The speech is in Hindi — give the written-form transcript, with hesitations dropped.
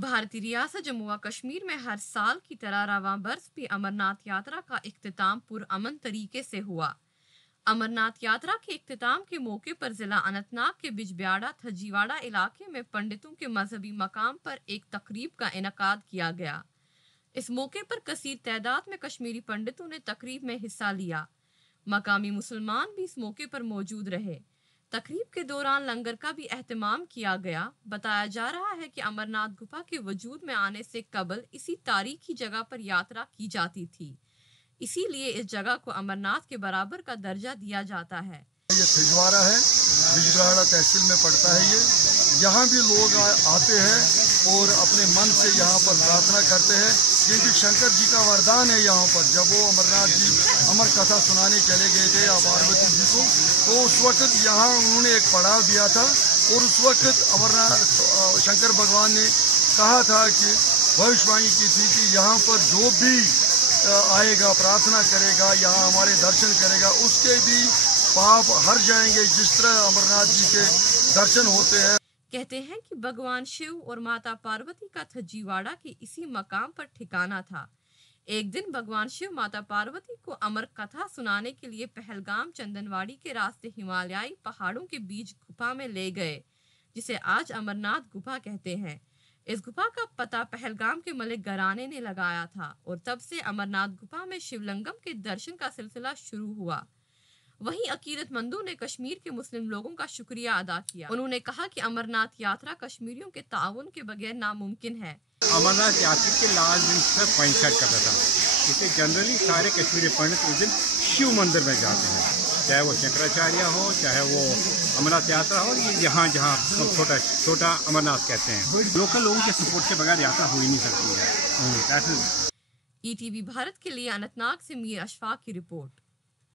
भारतीय रियासत जम्मू व कश्मीर में हर साल की तरह रवां बरस भी अमरनाथ यात्रा का इख्तिताम पुरअमन तरीके से हुआ। अमरनाथ यात्रा के इख्तिताम के मौके पर जिला अनंतनाग के बिजबियाड़ा थजीवाड़ा इलाके में पंडितों के मजहबी मकाम पर एक तकरीब का इनकाद किया गया। इस मौके पर कसीर तादाद में कश्मीरी पंडितों ने तकरीब में हिस्सा लिया। मकामी मुसलमान भी इस मौके पर मौजूद रहे। तकरीब के दौरान लंगर का भी एहतमाम किया गया। बताया जा रहा है कि अमरनाथ गुफा के वजूद में आने से कबल इसी तारीखी जगह पर यात्रा की जाती थी, इसीलिए इस जगह को अमरनाथ के बराबर का दर्जा दिया जाता है। ये थिजवाड़ा है, बिजबियाड़ा तहसील में पड़ता है। ये यहाँ भी लोग आते हैं और अपने मन से यहाँ पर प्रार्थना करते हैं, क्योंकि शंकर जी का वरदान है यहाँ पर। जब वो अमरनाथ जी अमर कथा सुनाने चले गए थे पार्वती जी को, तो उस वक्त यहाँ उन्होंने एक पड़ाव दिया था और उस वक्त अमरनाथ शंकर भगवान ने कहा था कि भविष्यवाणी की थी कि यहाँ पर जो भी आएगा, प्रार्थना करेगा, यहाँ हमारे दर्शन करेगा, उसके भी पाप हर जाएंगे, जिस तरह अमरनाथ जी के दर्शन होते हैं। कहते हैं कि भगवान शिव और माता पार्वती का थजीवाड़ा के इसी मकाम पर ठिकाना था। एक दिन भगवान शिव माता पार्वती को अमर कथा सुनाने के लिए पहलगाम चंदनवाड़ी के रास्ते हिमालयाई पहाड़ों के बीच गुफा में ले गए, जिसे आज अमरनाथ गुफा कहते हैं। इस गुफा का पता पहलगाम के मलिक घराने ने लगाया था और तब से अमरनाथ गुफा में शिवलिंगम के दर्शन का सिलसिला शुरू हुआ। वहीं अकीदतमंदों ने कश्मीर के मुस्लिम लोगों का शुक्रिया अदा किया। उन्होंने कहा कि अमरनाथ यात्रा कश्मीरियों के ताउन के बगैर नामुमकिन है। अमरनाथ यात्रा के लाल से कोइंसाइड करता था, इसलिए जनरली सारे कश्मीरी पंडित उस दिन शिव मंदिर में जाते हैं, चाहे वो शंकराचार्य हो, चाहे वो अमरनाथ यात्रा हो। ये जहाँ जहाँ छोटा छोटा अमरनाथ कहते हैं। लोकल लोगों के सपोर्ट के बगैर यात्रा हो ही नहीं सकती है। ETV भारत के लिए अनंतनाग से मीर अशफाक की रिपोर्ट।